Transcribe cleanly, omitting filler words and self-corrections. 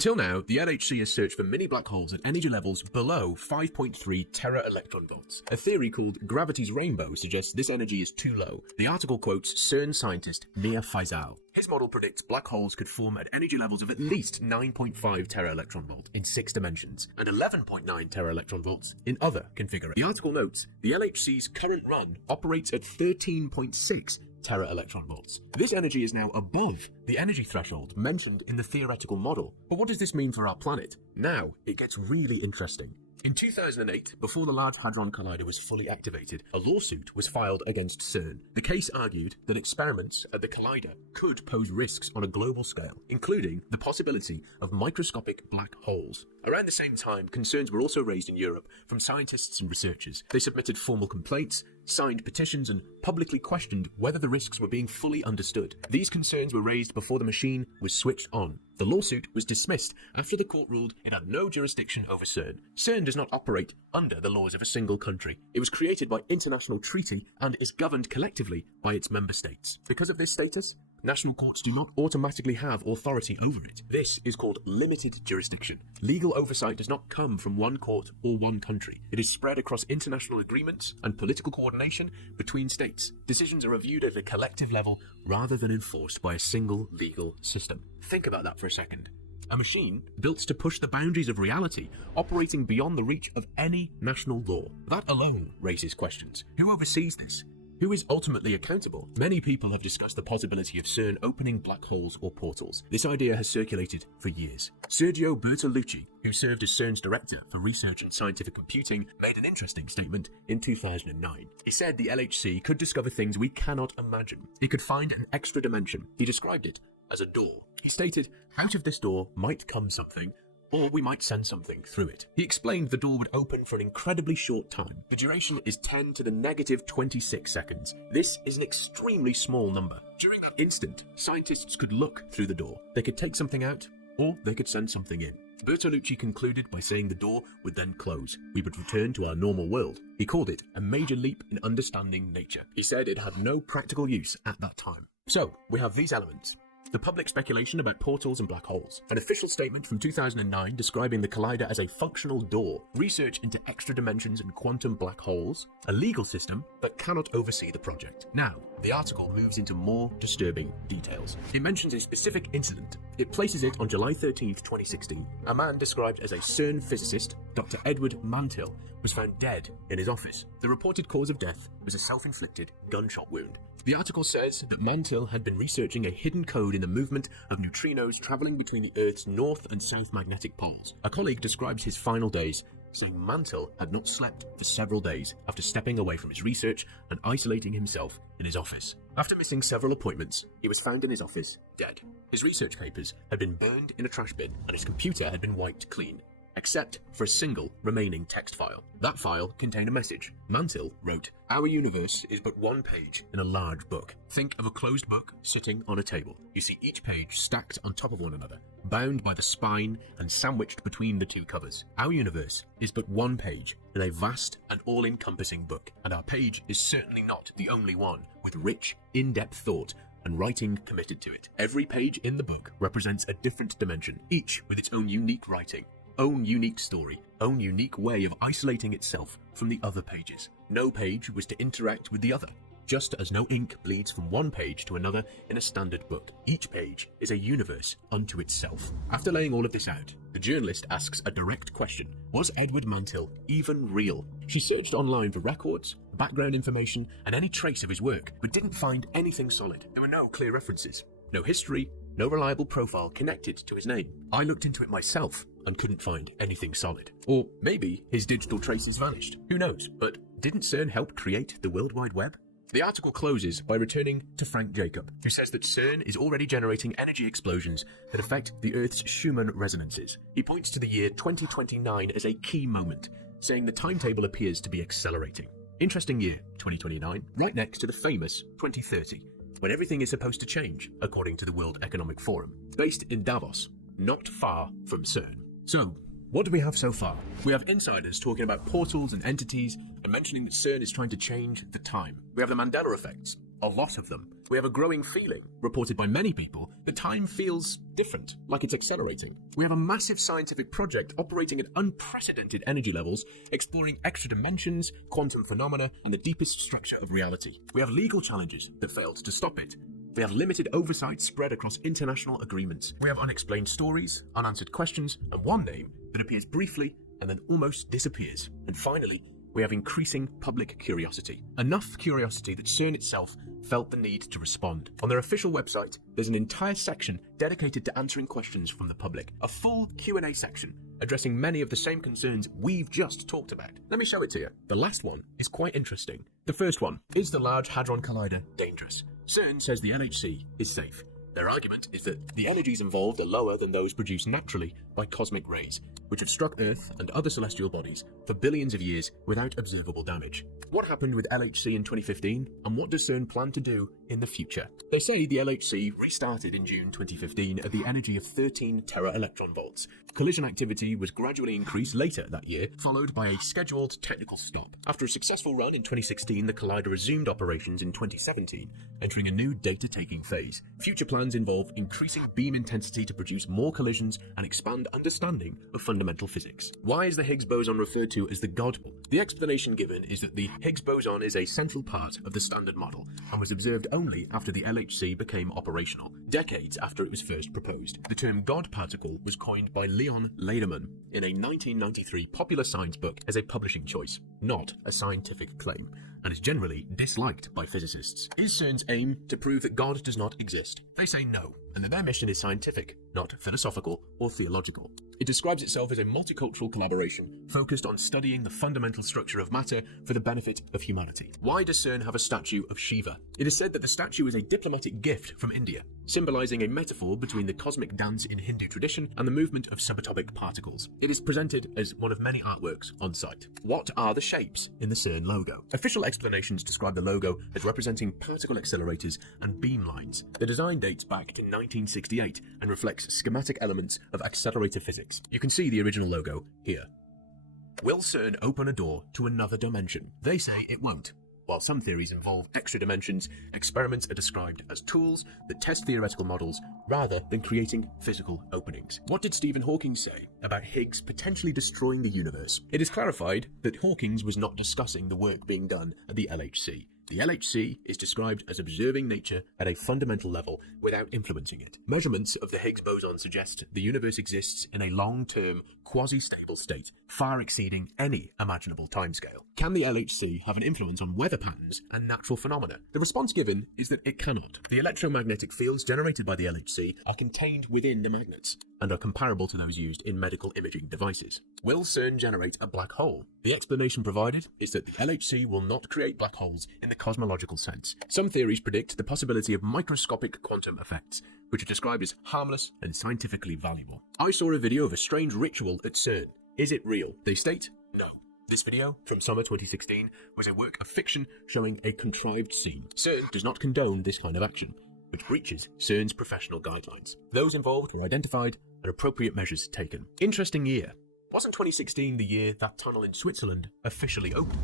Till now, the LHC has searched for mini black holes at energy levels below 5.3 tera-electron volts. A theory called gravity's rainbow suggests this energy is too low. The article quotes CERN scientist Mir Faisal. His model predicts black holes could form at energy levels of at least 9.5 tera-electron volt in 6 dimensions and 11.9 tera-electron volts in other configurations. The article notes the LHC's current run operates at 13.6 tera-electron volts. This energy is now above the energy threshold mentioned in the theoretical model. But what does this mean for our planet? Now, it gets really interesting. In 2008, before the Large Hadron Collider was fully activated, a lawsuit was filed against CERN. The case argued that experiments at the collider could pose risks on a global scale, including the possibility of microscopic black holes. Around the same time, concerns were also raised in Europe from scientists and researchers. They submitted formal complaints, signed petitions, and publicly questioned whether the risks were being fully understood. These concerns were raised before the machine was switched on. The lawsuit was dismissed after the court ruled it had no jurisdiction over CERN. CERN does not operate under the laws of a single country. It was created by international treaty and is governed collectively by its member states. Because of this status, national courts do not automatically have authority over it. This is called limited jurisdiction. Legal oversight does not come from one court or one country. It is spread across international agreements and political coordination between states. Decisions are reviewed at a collective level rather than enforced by a single legal system. Think about that for a second. A machine built to push the boundaries of reality, operating beyond the reach of any national law. That alone raises questions. Who oversees this? Who is ultimately accountable? Many people have discussed the possibility of CERN opening black holes or portals. This idea has circulated for years. Sergio Bertolucci, who served as CERN's director for research and scientific computing, made an interesting statement in 2009. He said the LHC could discover things we cannot imagine. It could find an extra dimension. He described it as a door. He stated, out of this door might come something, or we might send something through it. He explained the door would open for an incredibly short time. The duration is 10 to the negative 26 seconds. This is an extremely small number. During that instant, scientists could look through the door. They could take something out, or they could send something in. Bertolucci concluded by saying the door would then close. We would return to our normal world. He called it a major leap in understanding nature. He said it had no practical use at that time. So, we have these elements. The public speculation about portals and black holes, an official statement from 2009 describing the collider as a functional door, research into extra dimensions and quantum black holes, a legal system that cannot oversee the project. Now, the article moves into more disturbing details. It mentions a specific incident. It places it on July 13, 2016. A man described as a CERN physicist, Dr. Edward Mantill, was found dead in his office. The reported cause of death was a self-inflicted gunshot wound. The article says that Mantill had been researching a hidden code in the movement of neutrinos traveling between the Earth's north and south magnetic poles. A colleague describes his final days, saying Mantill had not slept for several days after stepping away from his research and isolating himself in his office. After missing several appointments, he was found in his office, dead. His research papers had been burned in a trash bin and his computer had been wiped clean, except for a single remaining text file. That file contained a message. Mantill wrote, "Our universe is but one page in a large book. Think of a closed book sitting on a table. You see each page stacked on top of one another, bound by the spine and sandwiched between the two covers. Our universe is but one page in a vast and all-encompassing book, and our page is certainly not the only one with rich, in-depth thought and writing committed to it. Every page in the book represents a different dimension, each with its own unique writing, own unique story, own unique way of isolating itself from the other pages. No page was to interact with the other, just as no ink bleeds from one page to another in a standard book. Each page is a universe unto itself." After laying all of this out, the journalist asks a direct question. Was Edward Mantill even real? She searched online for records, background information, and any trace of his work, but didn't find anything solid. There were no clear references, no history, no reliable profile connected to his name. I looked into it myself and couldn't find anything solid. Or maybe his digital traces vanished. Who knows? But didn't CERN help create the World Wide Web? The article closes by returning to Frank Jacob, who says that CERN is already generating energy explosions that affect the Earth's Schumann resonances. He points to the year 2029 as a key moment, saying the timetable appears to be accelerating. Interesting year, 2029, right next to the famous 2030, when everything is supposed to change, according to the World Economic Forum, based in Davos, not far from CERN. So, what do we have so far? We have insiders talking about portals and entities and mentioning that CERN is trying to change the time. We have the Mandela effects, a lot of them, We have a growing feeling, reported by many people, that time feels different, like it's accelerating. We have a massive scientific project operating at unprecedented energy levels, exploring extra dimensions, quantum phenomena, and the deepest structure of reality. We have legal challenges that failed to stop it. We have limited oversight spread across international agreements. We have unexplained stories, unanswered questions, and one name that appears briefly and then almost disappears. And finally, we have increasing public curiosity. Enough curiosity that CERN itself felt the need to respond. On their official website, there's an entire section dedicated to answering questions from the public. A full Q&A section addressing many of the same concerns we've just talked about. Let me show it to you. The last one is quite interesting. The first one, is the Large Hadron Collider dangerous? CERN says the LHC is safe. Their argument is that the energies involved are lower than those produced naturally by cosmic rays, which have struck Earth and other celestial bodies for billions of years without observable damage. What happened with LHC in 2015, and what does CERN plan to do in the future? They say the LHC restarted in June 2015 at the energy of 13 tera-electron volts. Collision activity was gradually increased later that year, followed by a scheduled technical stop. After a successful run in 2016, the collider resumed operations in 2017, entering a new data-taking phase. Future plans involve increasing beam intensity to produce more collisions and expand understanding of fundamental physics. Why is the Higgs boson referred to as the God? The explanation given is that the Higgs boson is a central part of the Standard Model and was observed only after the LHC became operational, decades after it was first proposed. The term God particle was coined by Leon Lederman in a 1993 popular science book as a publishing choice, not a scientific claim, and is generally disliked by physicists. Is CERN's aim to prove that God does not exist? They say no, and that their mission is scientific, not philosophical or theological. It describes itself as a multicultural collaboration focused on studying the fundamental structure of matter for the benefit of humanity. Why does CERN have a statue of Shiva? It is said that the statue is a diplomatic gift from India, symbolizing a metaphor between the cosmic dance in Hindu tradition and the movement of subatomic particles. It is presented as one of many artworks on site. What are the shapes in the CERN logo? Official explanations describe the logo as representing particle accelerators and beamlines. The design dates back to 1968 and reflects schematic elements of accelerator physics. You can see the original logo here. Will CERN open a door to another dimension? They say it won't. While some theories involve extra dimensions, experiments are described as tools that test theoretical models rather than creating physical openings. What did Stephen Hawking say about Higgs potentially destroying the universe? It is clarified that Hawking was not discussing the work being done at the LHC. The LHC is described as observing nature at a fundamental level without influencing it. Measurements of the Higgs boson suggest the universe exists in a long-term, quasi-stable state, far exceeding any imaginable timescale. Can the LHC have an influence on weather patterns and natural phenomena? The response given is that it cannot. The electromagnetic fields generated by the LHC are contained within the magnets and are comparable to those used in medical imaging devices. Will CERN generate a black hole? The explanation provided is that the LHC will not create black holes in the cosmological sense. Some theories predict the possibility of microscopic quantum effects, which are described as harmless and scientifically valuable. I saw a video of a strange ritual at CERN. Is it real? They state, no. This video, from summer 2016, was a work of fiction showing a contrived scene. CERN does not condone this kind of action, which breaches CERN's professional guidelines. Those involved were identified and appropriate measures taken. Interesting year. Wasn't 2016 the year that tunnel in Switzerland officially opened?